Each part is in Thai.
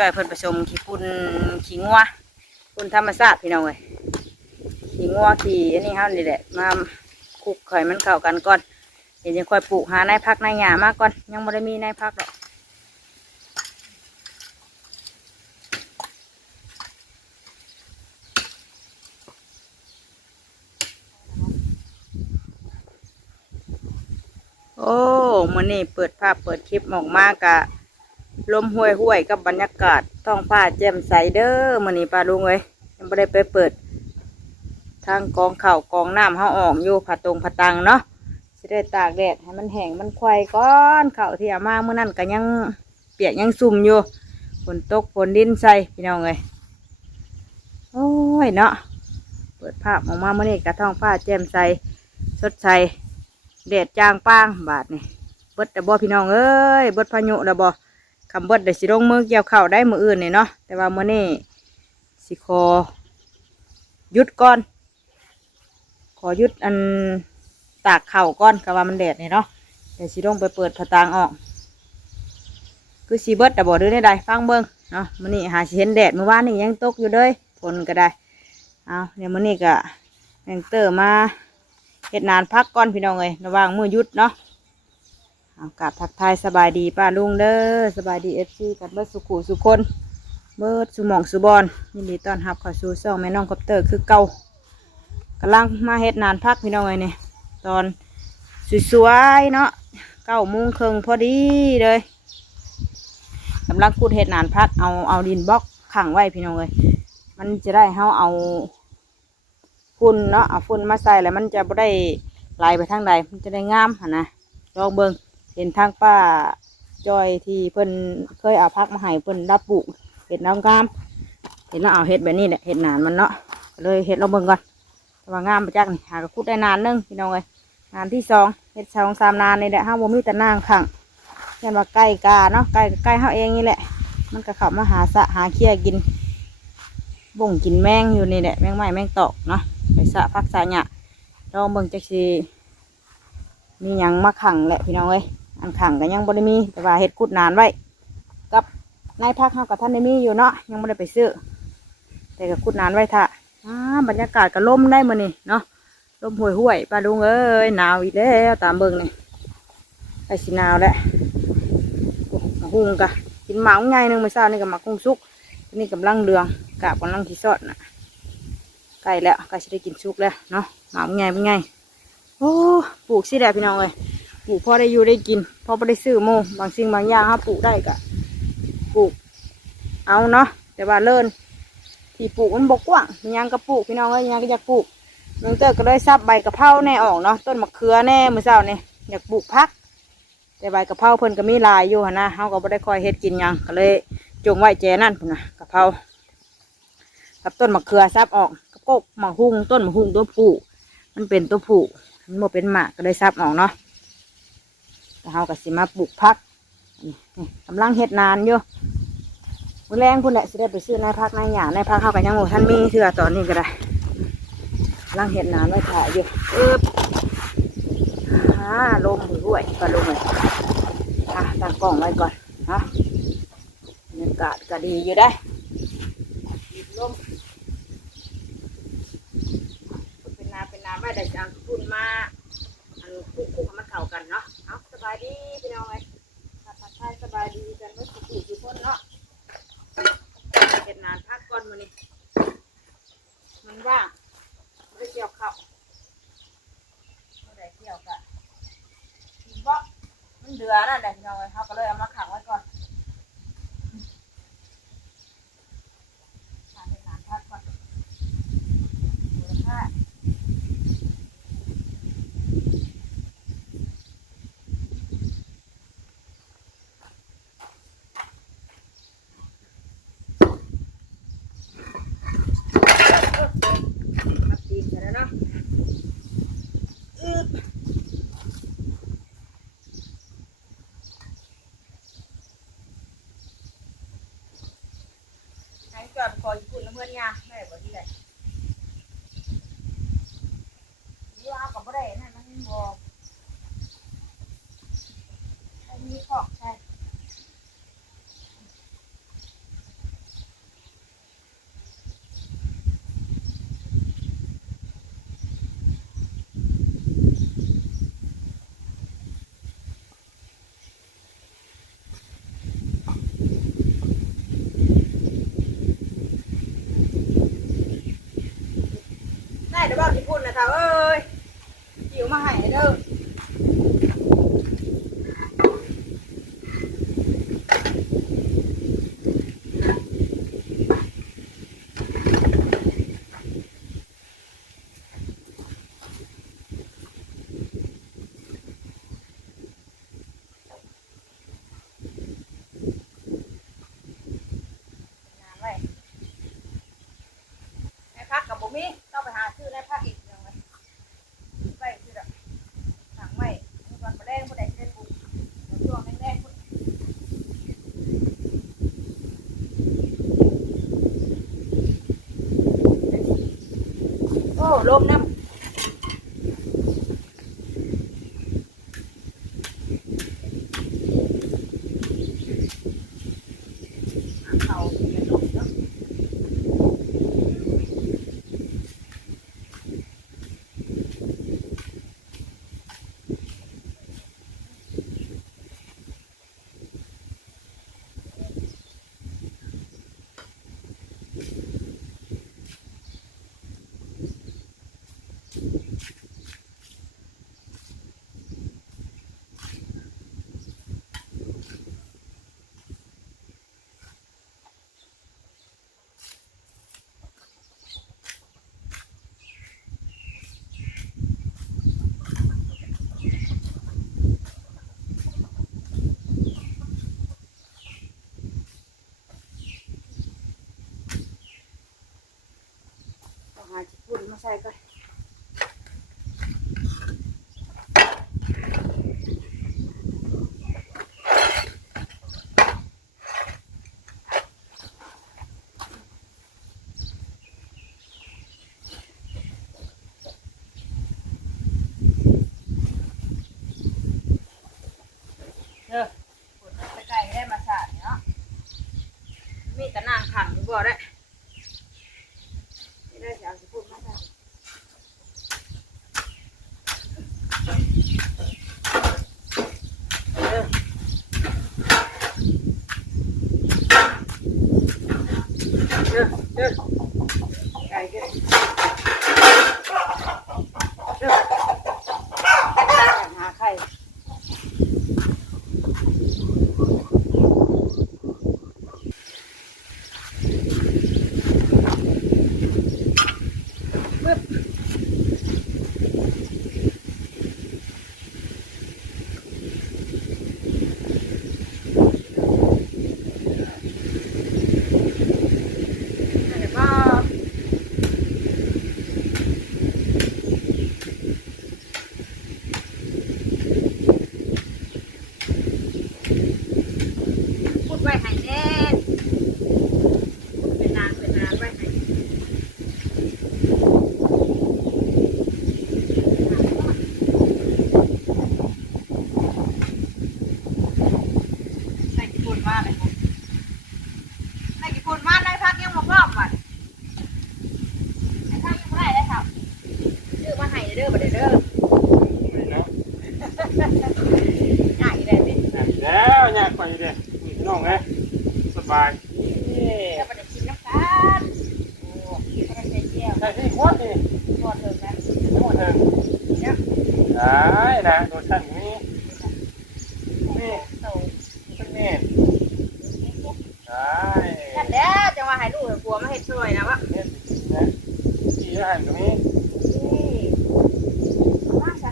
จ้อยเพิ่นผสมขี้ปุ่นขี้งัวปุ่นธรรมชาติพี่น้องเอ้ยขี้งัวขี้อันนี้เฮานี่แหละมาคลุกข่อยมันเข้ากันก่อนเดี๋ยวจะค่อยปลูกหาในพักในายหญ้ามาก่อนยังบ่ได้มีในพักหรอกโอ้มื้อนี้เปิดภาพเปิดคลิปออกมากะ ลมห้วยห้วยๆกับบรรยากาศท้องฟ้าแจ่มใสเด้อมื้อนี้ป้าลุงเอ้ยยังไม่ได้ไปเปิด ทางกองเข่ากองน้ำเฮาออกอยู่ผัดตรงผัดตังเนาะสิได้ตากแดดให้มันแห้งมันควายก้อนเข่าวที่เอามาเมื่อนั้นก็ยังเปียกยังซุ่มอยู่ฝนตกฝนดินใส่พี่น้องเอ้ยโอ้ยเนาะเปิดภาพออกมาเมื่อนี้กระท้องฟ้าแจ่มใสสดใสแดดจางป้างบาดนี่เบิดแต่บ่พี่น้องเอ้ยเบิดพายุแล้วบ่ คำเบิดเดี๋ยวสิลงมือเกี่ยวข้าวได้มืออื่นเนี่ยเนาะแต่ว่ามื้อนี้สิขอหยุดก่อน ขอหยุดอันตากเข้าก่อนก็ว่ามันแดดเนี่ยเนาะเดี๋ยวสิลงไปเปิดผตางออก คือสีเบิดแต่บ่เดื้อได้ใดฟังเบิ่งเนาะมื้อนี้หาสิเห็นแดดเมื่อวานนี่ยังตกอยู่เลยฝนก็ได้เอาเดี๋ยวมื้อนี้ก็แมงเตอร์มาเฮ็ดนานพักก่อนพี่น้องเอ้ยระว่างมือยุดเนาะ เอากราบทักทายสบายดีป้าลุงเด้อสบายดีเอฟซีกันเบิดสุขุสุคน เบิดสุหมองสุบอนยินดีต้อนรับเข้าสู่ช่องแม่น้องคอปเตอร์คือเก่ากำลังมาเฮ็ดนานพักพี่น้องเลยเนี่ยตอนสวยๆเนาะเก้าโมงครึ่งพอดีเลยกำลังพูดเฮ็ดนานพักเอาเอาดินบล็อกขังไว้พี่น้องเลยมันจะได้เฮาเอาฝุ่นเนาะเอาฝุ่นมาใส่แล้วมันจะบ่ได้ไหลไปทางใดมันจะได้งามหนะลองเบิ่ง ห็นทางป้าจอยที่เพิ่นเคยเอาพักมาให้เพิ่นรับปลูกเห็ดน้ำงาม เห็นแล้วเอาเห็ดแบบนี้แหละเห็ดหนานมันเนาะเลยเห็ดเราเบิ่งก่อนว่างามประจักนี่หากระคุดได้นานนึงพี่น้องเลยนานที่สองเห็ดสองสามนานนี่แหละห้าโมมีแต่นางขังเช่นว่าใกล้กาเนาะใกล้ใกล้เฮาเองนี่แหละ มันก็เขับมาหาสะหาเคี้ยกินบ่งกินแมงอยู่นี่แหละแมงไม้แมงตอกเนาะไปสะพักสะหยะลองเบิ่งจักสีมีหยังมาขังแหละพี่น้องเอ้ย อันขังก็ยังบ่ได้มี แต่ว่าเฮ็ดกุดนานไว้ กับนายพักเฮากับท่านได้มีอยู่เนาะยังบ่ได้ไปซื้อ แต่ก็กุดนานไว้ท่าอ่าบรรยากาศก็ลมได้มื้อนี้เนาะลมห่วยห่วยป้าลุงเอ้ยหนาวอีกแล้วตามเบิ่งนี่ไอ้สิหนาวแหล้วโอ้มาหุงกะกินหมาง่ายนึงมื้อเช้านี่ก็หมักหุงสุกนี่กำลังเดืองกาบกำลังสิซอดน่ะใกล้แล้วใกล้สิได้กินสุกแล้วเนาะหมาง่ายเป็นไงโอ้ปลูกสิแหละพี่น้องเอ้ย ลูกพอได้อยู่ได้กินพอไม่ได้ซื้อโมบางสิ่งบางอย่างเขาปลูกได้กะปลูก เอาเนาะแต่ว่าเลิ่นที่ปลูกมันบกกว้างมียังก็ปลูกพี่น้องเอ้ยยังก็อยากปลูกน้องเตอร์ก็เลยซับใบกะเพราแน่ออกเนาะต้นมะเขือแน่มือเช้านี่ยอยากปลูกพัก แต่ใบกะเพราเพิ่นก็มีลายอยู่นะเขาก็ไม่ได้คอยเฮ็ดกินยังก็เลยจงไว้แจนั่นพุ่นนะกะเพรากับต้นมะเขือซับออกก็กกมะฮุ่งต้นมะฮุ่งตัวผู้มันเป็นตัวผู้มันบ่เป็นหมากก็เลยซับออกเนาะ เราก็สิมาปลูกพักกำลังเฮ็ดนานอยู่มือแรงพุ่นแหละสิได้ไปซื้อในพักในหยาในพักเขากันยังโมท่านมีเถื่อตอนนี้ก็ได้กำลังเฮ็ดนานไว้ถ่ายอยู่เอ๊บฮ่าลมหือห่วยก็ลมเลยอะตั้งกล้องไว้ก่อนเนะบรรยากาศก็ดีอยู่ได้ดีลมเป็นนาเป็นนาไม่ได้จะเอาพุ่นมาอันคุกคุกมันเข้ากันเนาะ เอาสบายดีพี่น้องเลยทักทายสบายดีกันเมื่อสุขทุกคนเนาะเก็ดนานพักก่อนมานี่มันว่างไม่ได้เกี่ยวข้าวไม่ได้เกี่ยวกะกินบ่มันเดือนั่นแหละพี่น้องเลยเขาก็เลยเอามาขงไว้ก่อนขังให้นานพักก่อนดูท่า มาตีกันแล้วเนาะอึ๊บให้จอดคอยคุณแล้วเพื่อนยาไม่ได้บ่ที่ไหนนี่ว่ากับบ่ได้นั่นมันบอกไอ้มีขอกใช่ รอดที่พุ่นนะเท่าเอ้ยหิวมาให้เด้อน้ำไว้ในพักกับบุมีต้องไปหาคเอกยังไงไว้คือแบบถังไว้มีวันมาแรกผู้ใดเป็นบุญช่วงแรกๆคนโอ้ลมนะ หาญี่ ที่อาหารตรงนี้ นี่มาซะ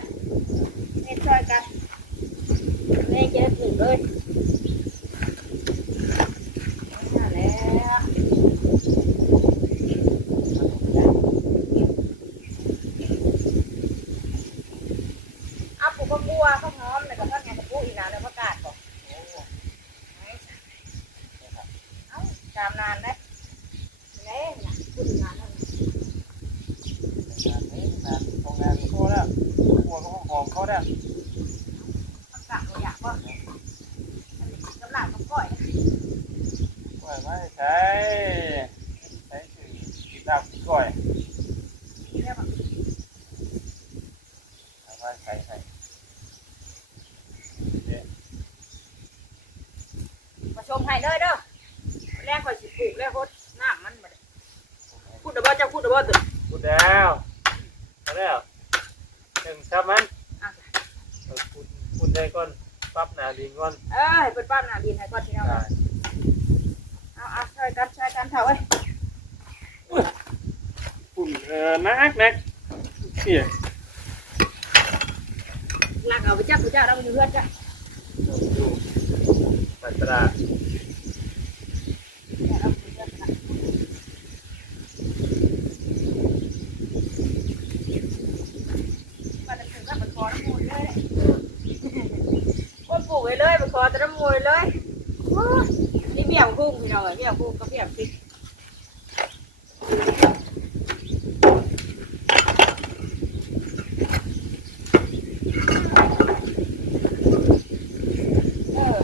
เฮ็ดช่วยกันแม่จะได้ปลูกเลยนั่นแหละเอาปลูกก็กลัวข้าวหอมแล้วก็ทอดไงกับปลูกอีกนานแล้วประกาศบอก โอ้ เอ้าตามนานได้เน่น่ะพูดนานแล้ว งานนี้งานโรงงานเขาแล้วหัวเขาหอมเขาแล้ว ประกาศเราอยากว่าอันนี้กำลังกับก้อย ก้อยไม่ใช่ใช้สื่อกินลาบก้อย นี่ได้ปะ เอาไว้ใส่ใส่มาชมให้เลยเด้อแรกข่อยสิปลูกแล้วโคตรน้ำมันมาพูดเด้อบ่เจ้าพูดเด้อบ่ตึกพูดแล้วแล้วหนึ่งครับมันอะเอาคุณคุณได้ก่อนปรับหนาดินก่อนเอ้ยเปิดป้ามหน้าดินให้ก่อนพี่น้องได้เอาเอาช่วยกันช่วยกันเถอะเว้ย คุณเออนักนักเสียลากเอาไปจับผู้เจ้าเราอยู่เพื่อนจ้ะดูปัตตาเนี่ยเราอยู่เพื่อนนะมันจะถึงกับไปขอน้ำมูลเลยว่าปลูกไว้เลยไปขอแต่น้ำมูลเลยโอ้ยนี่เมี่ยงกุ้งพี่น้องเอ้ยเมี่ยงกุ้งกับเมี่ยงพริก เออ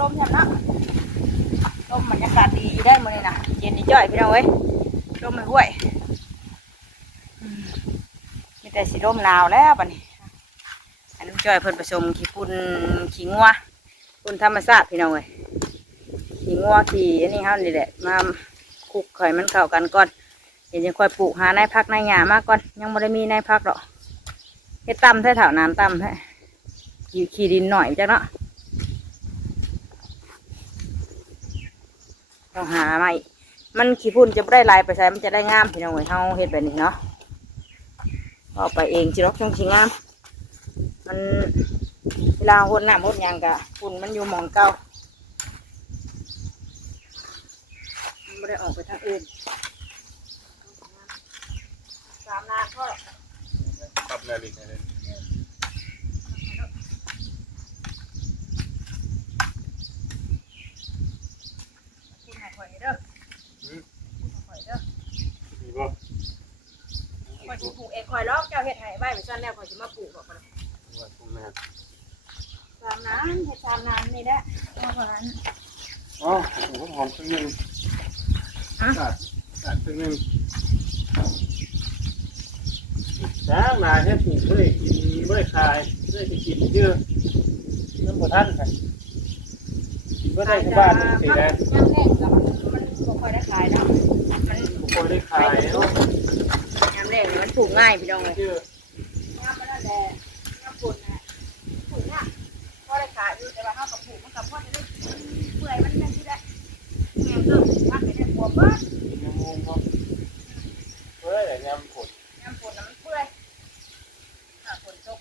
ลมแถมนะลมบรรยากาศดีอยู่ได้มื้อนี้นะเย็นดีจ้ อยพี่น้องเอ้ยลมไม่ห่วยมีแต่สีลมหนาวแล้วบัดนี้อันน้จอยเพิ่นผสมขี้ปุ่นขี้งัวคุณธรรมชาติพี่น้องเอ้ยขี่งัวขี่อันนี้เฮานี่แหละมาคุกไข่มันเข้ากันก่อนเดี๋ยวจะค่อยปลูกหาในพักในหยามาก่อนยังไม่ได้มีในพักหรอกเฮ็ดตำแท้แถวน้ำตำแท้ขี่ขี่ดินหน่อยจ้ะเนาะต้องหามาอีก มันขี้พุ่นจะไม่ได้ลายไปใส่มันจะได้งามพี่น้องเอ้ยเฮาเฮ็ดแบบนี้เนาะเอาไปเองจิรอกช่องชิงาม มันเวลาหดน้ำหดหยางกะฝุ่นมันอยู่หมองเก่ามันไม่ได้ออกไปทางอื่นสามนานก็ปรับหนาดินให้เลย คุณหายข่อยเด้อคุณหายข่อยเด้อ มีบ่ ข่อยสิปลูกเองข่อยลอกเจ้าเฮ็ดให้ไว้ไปซั่นแล้วข่อยสิมาปลูกบอกมันว่าตรงนั้นสามนานเฮ็ดสามนานนี่แหละเอาหวานอ๋อโอ้โหหอมครึ่งหนึงฮะขาดขาดครึ่งหนึงจ้างมาแค่ปลูกเพื่อกินเพื่อขายเพื่อจะกินเยอะน้ำบ่ทันค่ะกินเพื่อได้ที่บ้านนี่สินะย่างแรกกับมันมันบ่ค่อยได้ขายเนาะมันทุกคนได้ขายเนาะ ย่างแรกนี่มันปลูก ง่ายพี่น้องเลย เยอะ ย่างมันนั่นแหละย่างปุ่นนะปลูกเนี่ยพอได้ขายอยู่แต่ว่าเฮากับปลูกมันกับพ่อจะได้เปื่อยมันนั่นที่ได้แม่เริ่มพักไปได้ปวดเบิด กินยังงงเนาะเฮ้ยยำผด ย่างปุ่นน่ะมันเปื่อยถ้าฝนตก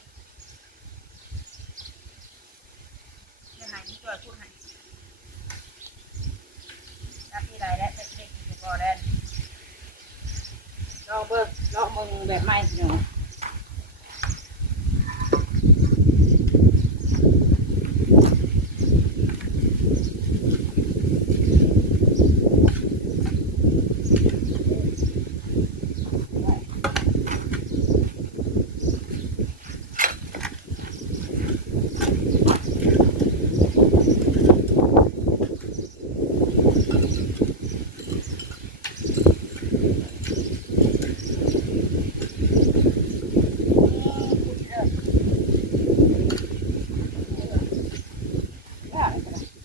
จะหายนี่ตัวพูดให้นักที่ไรแล้วจะเด็กอยู่ก่อนแล้วลองเบิ่งลองมึงแบบใหม่พี่น้อง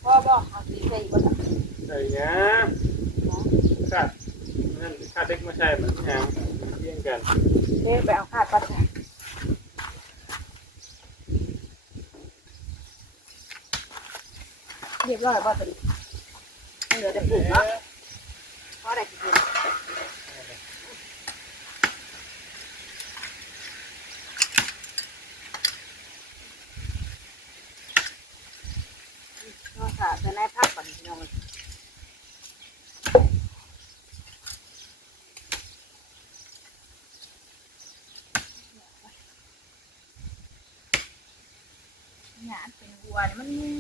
พ่อบอกเอาสีใส่บน ใส่ยาขาดนั่นขาดเล็กไม่ใช่เหมือนยำเลี่ยงกัน เด้ไปเอาขาดปัดใส่ เรียบร้อยบ่เหลือแต่ปลูกเนาะเพราะอะไรกินก็ค่ะจะได้พักก่อนพี่น้องหยาดเป็นวัวมันมี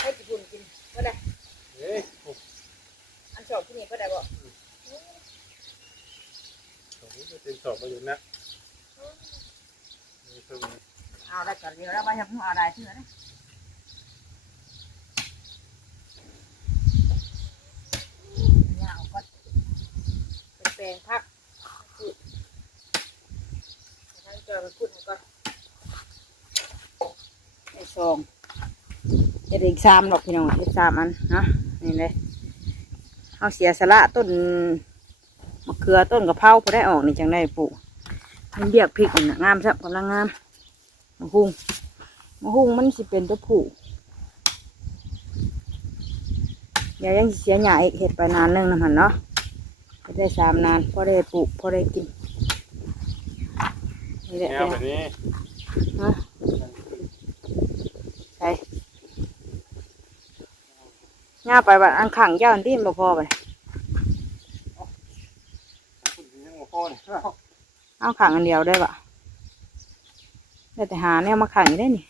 ให้ญี่ปุ่นกินก็ได้เฮ้ยโอ้อันชอบที่นี่ก็ได้บอกโหจะเป็นสอบประยุทธ์นะนี่คือเอาได้ก่อนเดียวแล้วไปทำเอาได้เชื่อนะยาวก็เป็นแปลงพักพูดทั้งเจอไปพูดก่อนไอ้ซองจะได้อีกสามดอกพี่น้องอีกสามอันนะนี่เลยเอาเสียสละต้นมะเขือต้นกะเพราพอได้ออกนี่จังได้ปลูกมันเบียกพริกนี่ะงามซับกำลังงามมะฮุงมะฮุงมันสิเป็นตัวผู้เดี๋ยวยังสิเสียใหยาอีกเห็ดไปนานหนึงนะมันเนาะ จะได้สามนานพอได้ปลูกพอได้กินนี่แหละแนเป็วนแบบนี้ฮะใช่ย่าไปบัดอันขังเจ้าอันที่บ่พอไปคุณยังบ่พอเลยเอาเอาขังอันเดียวได้ปะได้แต่หาเนี่ยมาขังอยู่ได้นี่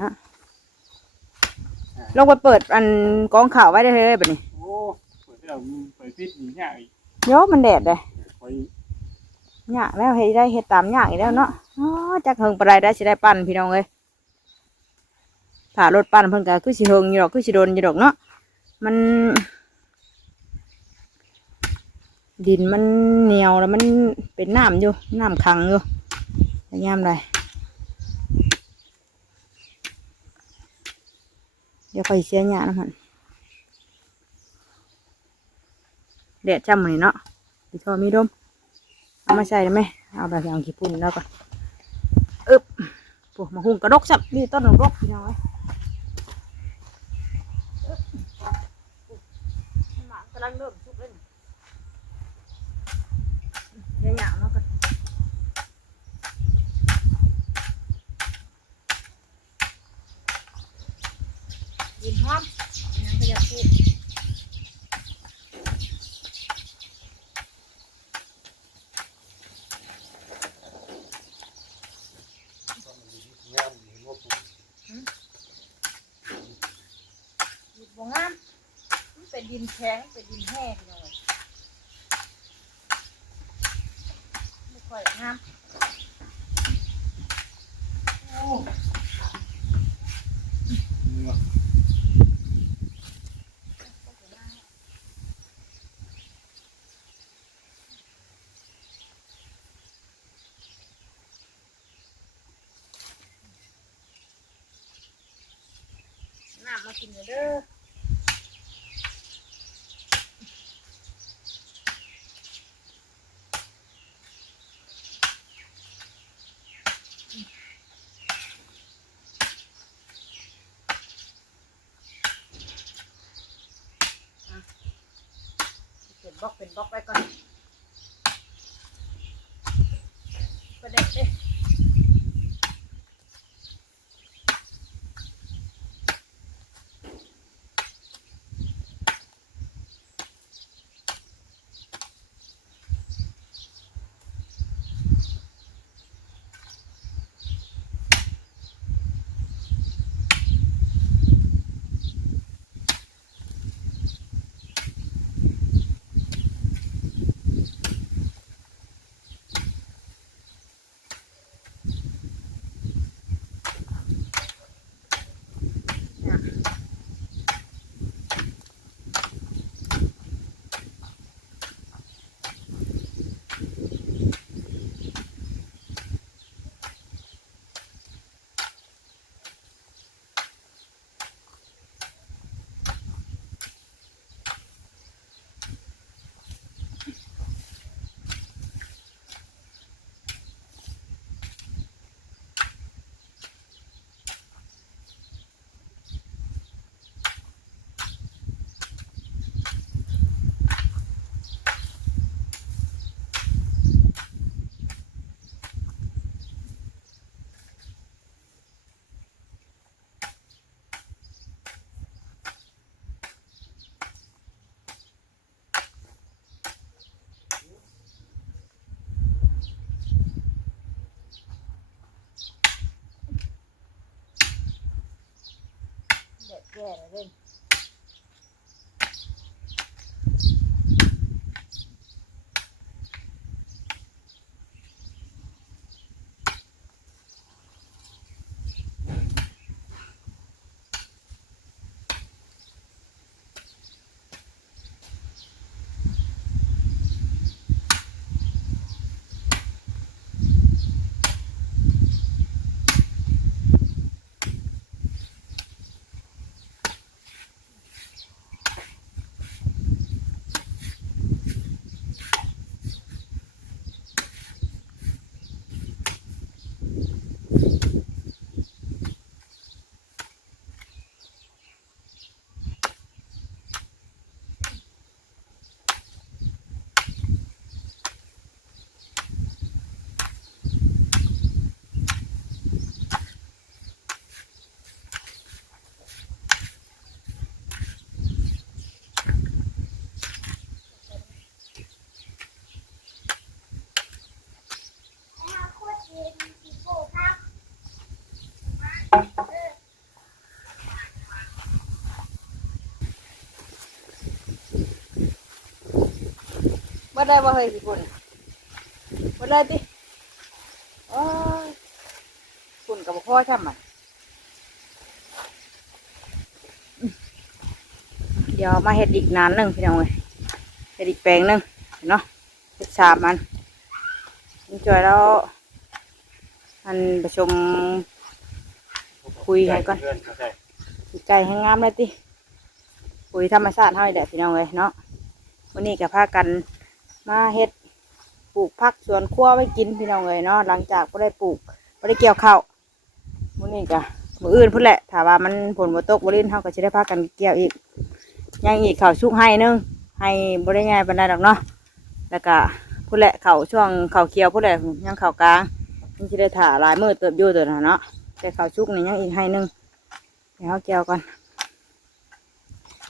ฮะลงไปเปิดอันกองข่าวไว้ได้เลยแบบนี้โอ้ เปิดแล้วเปิดปิดอีกอย่างอีกโยมันแดดเลยไปยากแล้วเฮ็ดได้เฮ็ดตามยากอีกแล้วเนาะอ๋อจักเฮิงปานใดได้สิได้ปั้นพี่น้องเอ้ยถ้ารถปั้นเพิ่นก็คือสิเฮิงอยู่ดอกคือสิโดนอยู่ดอกเนาะมัน ดินมันเหนียวแล้วมันเป็นน้ำอยู่น้ำขังอยู่แต่ยามใดเดี๋ยวค่อยเสียหยานะมัน แดดจ้ำมันเนาะพี่ทอมีดม เอามาใส่ได้ไหมเอาแบบอย่างขี้ปุ่นแล้วก็อึบพวกมาหุงกระดกสับนี่ต้นกระดกพี่น้องเอ้ยอึ๊บหมากกำลังเริ่มสุกเลยนี่เดี๋ยวหยางมาก่อนยินหอมยังก็อยากปลูก งามเห็นว่าปลูก ดินบ่งามมันเป็นดินแข็งเป็นดินแห้งเลยไม่ค่อยงามเนื้อน้ำมากินเด้อเป็นเป็นบล็อก ไว้ก่อนประเด็ดเด้ เด็ด บ่ได้บ่เฮ้ยสิคุณบ่ได้ติโอ้ยคุณกับพ่อช่ำอะอืมเดี๋ยวมาเฮ็ดอีกนานหนึ่งพี่น้องเอ้ยเฮ็ดอีกแปลงหนึ่งเนาะเฮ็ดสามอันจอยแล้วอันประชุม คุยให้ก่อนก่อนเข้าใจสิไก่ให้งามเลยติปุ๋ยธรรมชาติเท่านี้แหละพี่น้องเอ้ยเนาะวันนี้ก็พากันมาเฮ็ดปลูกผักสวนครัวไว้กินพี่น้องเอ้ยเนาะหลังจากบ่ได้ปลูกบ่ได้เกี่ยวข้าววันนี้ก็มื้ออื่นพุ่นแหละถ้าว่ามันฝนบ่ตกบ่ลิ้นเฮาก็สิได้พากันเกี่ยวอีกยังอีกเข้าชุกให้หนึงให้บ่ได้ง่ายปานใดดอกเนาะแล้วก็พุ่นแหละเข้าช่วงเข้าเขียวพุ่นแหละยังเข้ากลางยังสิได้ถ่าลายมือเติบอยู่ตัวน่ะเนาะ แต่ข้าวชุกนี่ยังอีกให้หนึงเดี๋ยวเกี่ยวก่อน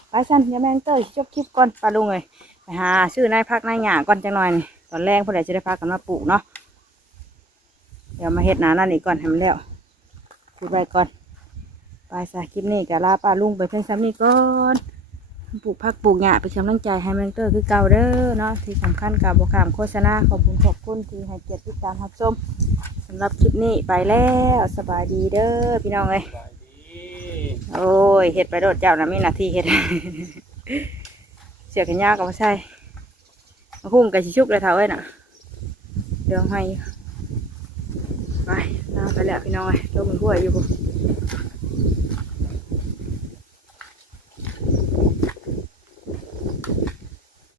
ไปสั้นเดี๋ยวแมงเตอร์จบคลิปก่อนปลาลุงเลยไปหาซื้อนายพักนายหยาก่อนจังหน่อยนี่ตอนแรกพวกเราจะได้พักกันมาปลูกเนาะเดี๋ยวมาเห็ดหนานั่นอีกก่อนทำแล้วคุยไปก่อนไปสาคลิปนี้กะลาปลาลุงไปเพียงซ้ำนี้ก่อน ปลูกพักปลูกหญ้าเป็นกำลังใจให้แมงเตอร์คือเก่าเด้อเนาะที่สำคัญกับบขามโฆษณาขอบคุณขอบคุณที่ให้เกียรติติดตามรับชมสำหรับคลิปนี้ไปแล้วสบายดีเด้อพี่น้องเอ้ยสบายดีโอ้ยเห็ดไปโดดเจ้านะมีหน้าที่เห็ดเสียกันยากก็ไม่ใช่มาพุ่งกับชิชุกเลยเท่าเอ้ยน่ะเดี๋ยวให้ไปลาไปแล้วพี่น้องเอ้ยลงมือหัวอยู่พุ่น